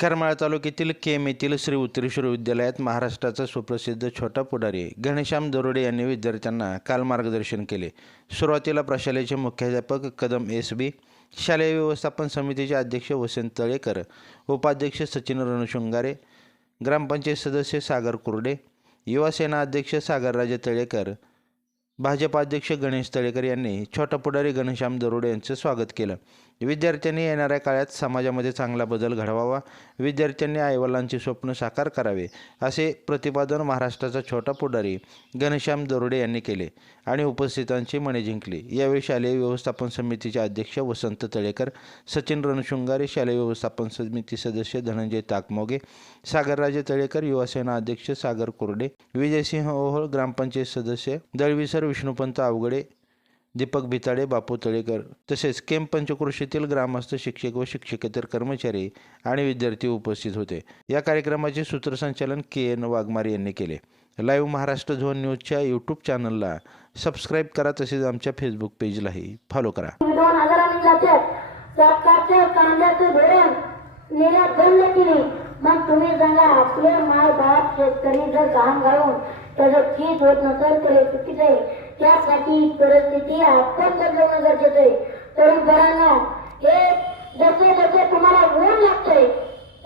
करमाळा तालुक्यातील केम येथील श्री उत्तरेश्वर विद्यालयात महाराष्ट्राचा सुप्रसिद्ध छोटा पुढारी घनश्याम दरोडे यांनी विद्यार्थ्यांना काल मार्गदर्शन केले. सुरुवातीला प्रशालेचे मुख्याध्यापक कदम एस बी शालेय व्यवस्थापन समितीचे अध्यक्ष वसंत तळेकर उपाध्यक्ष सचिन रणशृंगारे ग्रामपंचायत सदस्य सागर कुर्डे युवासेना अध्यक्ष सागरराजे तळेकर भाजपाध्यक्ष गणेश तळेकर यांनी छोटा पुढारी घनश्याम दरोडे यांचं स्वागत केलं. विद्यार्थ्यांनी येणाऱ्या काळात समाजामध्ये चांगला बदल घडवावा. विद्यार्थ्यांनी आईवडिलांचे स्वप्न साकार करावे असे प्रतिपादन महाराष्ट्राचा छोटा पुढारी घनश्याम दरोडे यांनी केले आणि उपस्थितांची मने जिंकली. यावेळी शालेय व्यवस्थापन समितीचे अध्यक्ष वसंत तळेकर सचिन रणशुंगारे शालेय व्यवस्थापन समिती सदस्य धनंजय ताकमोगे सागरराजे तळेकर युवासेना अध्यक्ष सागर कुर्डे विजयसिंह ओहोळ ग्रामपंचायत सदस्य दळवीसर विष्णुपंत आवगडे दीपक भिताडे बापू तळेकर तसेच केम पंचक्रोशीतील ग्रामस्थ शिक्षक व शिक्षकेतर कर्मचारी आणि विद्यार्थी उपस्थित होते. या कार्यक्रमाचे सूत्रसंचालन के एन वाघमारे यांनी केले. लाईव्ह महाराष्ट्र झोन न्यूजच्या यूट्यूब चॅनलला सबस्क्राईब करा तसेच आमच्या फेसबुक पेजलाही फॉलो करा. मग तुम्ही सांगा आपले माय बाप शेतकरी जर काम घालून त्याचं चीज होत नसेल तर चुकीचं आहे. त्यासाठी परिस्थिती आपण बदलवणं गरजेचं आहे. तरुण पोरांना हे जसे जसे तुम्हाला ऊन लागतोय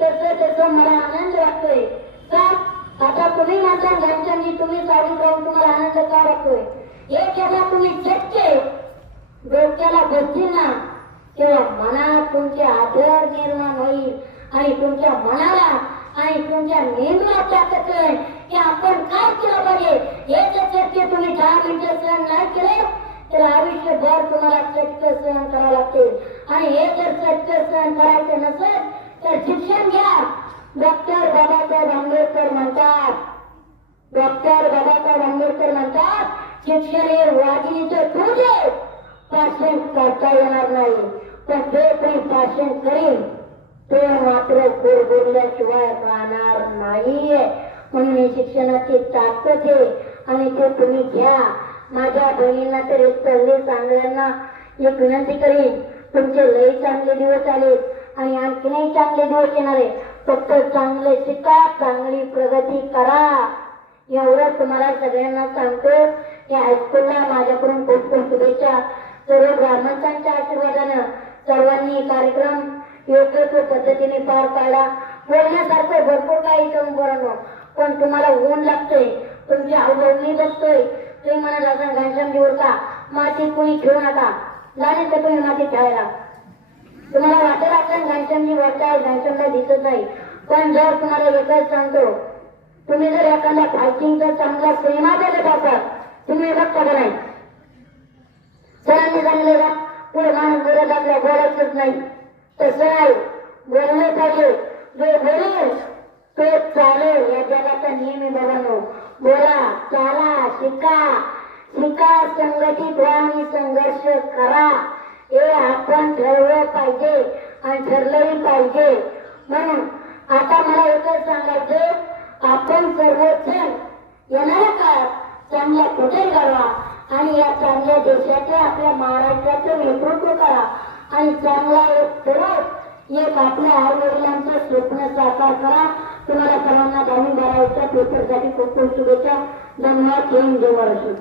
तसं तसं मला आनंद वाटतोय. का आता तुम्ही माझ्या घरच्यांनी तुम्ही चालू राहून तुम्हाला आनंद का वाटतोय? हे जेव्हा तुम्ही चटके डोक्याला बसतील ना तेव्हा मनात तुमचे आदर निर्माण होईल. आणि तुमच्या मनाला आणि तुमच्या मेंदूला त्या की आपण काय केलं पाहिजे? हे जसे चटके तुम्ही दहा मिनिटं सहन नाही केले तर आयुष्यभर तुम्हाला चटके सहन करावं लागतील आणि हे जर चटके सहन करायचे नसेल तर शिक्षण घ्या. डॉक्टर बाबासाहेब आंबेडकर म्हणतात. डॉक्टर बाबासाहेब आंबेडकर म्हणतात शिक्षण हे वाघिणीचे तुझे भाषण करता येणार नाही. पण जे कोणी भाषण करील ते मात्र गोड बोलल्याशिवाय राहणार नाहीये. म्हणून ही शिक्षणाची ताकद आहे. आणि ते तुम्ही घ्या. माझ्या बहिणींना तर एक चांगले चांगल्यांना एक विनंती करीन. तुमचे लय चांगले दिवस आले आणि आणखीनही चांगले दिवस येणार आहे फक्त चांगले शिका चांगली प्रगती करा. एवढं तुम्हाला सगळ्यांना सांगतो या हायस्कूलला माझ्याकडून खूप खूप शुभेच्छा. सर्व ग्रामस्थांच्या आशीर्वादानं सर्वांनी कार्यक्रम योग्य तो पद्धतीने पार पाडला बोलण्यासारखं भरपूर काही इथं पण तुम्हाला ऊन लागतोय. तुमची आवडणी बघतोय तुम्ही म्हणत घनश्याम घनश्यामजी का माती कुणी खेळू नका. जाणे तर तुम्ही माती खेळायला. तुम्हाला वाटत असेल घनश्यामजी वरताय घनश्यामला दिसत नाही. पण जर तुम्हाला एकच सांगतो तुम्ही जर एखाद्या फायटिंगचा चांगला सिनेमा बघत असाल तुम्ही बघता का नाही? सरांनी सांगले का पुढे माणूस बोलत आपल्या बोलायचंच नाही. तसं नाही बोलले पाहिजे. जो बोलेल तो चालेल या जगाचा नेहमी बघा बोला चाला. शिका. शिका संघटित व्हा आणि संघर्ष करा. हे आपण ठरवलं पाहिजे आणि ठरलंही पाहिजे. म्हणून आता मला एकच सांगायचं आपण सर्वजण येणाऱ्या काळात चांगल्या कुठे करा आणि या चांगल्या देशाचे आपल्या महाराष्ट्राचं नेतृत्व करा आणि चांगला एक तरुण एक आपल्या आई वडिलांचं स्वप्न साकार करा. तुम्हाला सर्वांना जाणून बारावीच्या पेपरसाठी खूप खूप शुभेच्छा. धन्यवाद. येऊन हिंद असू